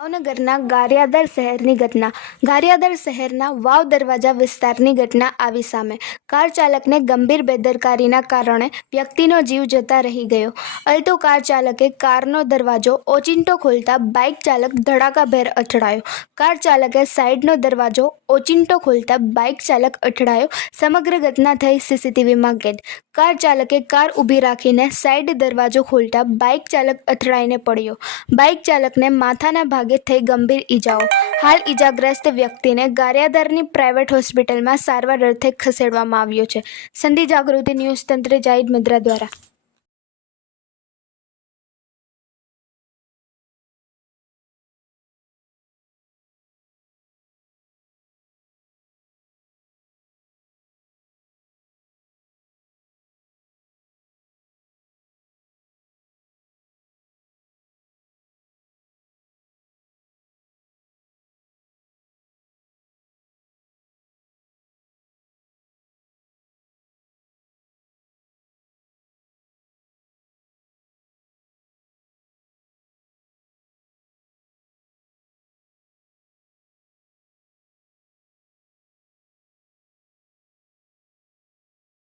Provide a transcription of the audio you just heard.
ભાવનગરના ગારિયાદળ શહેરની ઘટના. ગારિયાદળ શહેરના વાવ દરવાજા વિસ્તારની ઘટના આવી સામે. કાર ચાલકને ગંભીર બેદરકારીના કારણે વ્યક્તિનો જીવ જતા રહી ગયો. અલ્ટો કાર ચાલકે કારનો દરવાજો ઓચિંતો ખોલતા બાઇક ચાલક ધડાકાભેર અથડાયો. કાર ચાલકે સાઇડનો દરવાજો ઓચિંતો ખોલતા બાઇક ચાલક અથડાયો. સમગ્ર ઘટના થઈ સીસીટીવીમાં કેદ. કાર ચાલકે કાર ઊભી રાખીને સાઇડ દરવાજો ખોલતા બાઇક ચાલક અથડાઈને પડ્યો. બાઇક ચાલકને માથાના ભાગે થઈ ગંભીર ઈજાઓ. હાલ ઈજાગ્રસ્ત વ્યક્તિને ગારિયાદરની પ્રાઇવેટ હોસ્પિટલમાં સારવાર અર્થે ખસેડવામાં આવ્યો છે. સંધિ જાગૃતિ ન્યૂઝ તંત્ર જાહિદ મદ્રા દ્વારા.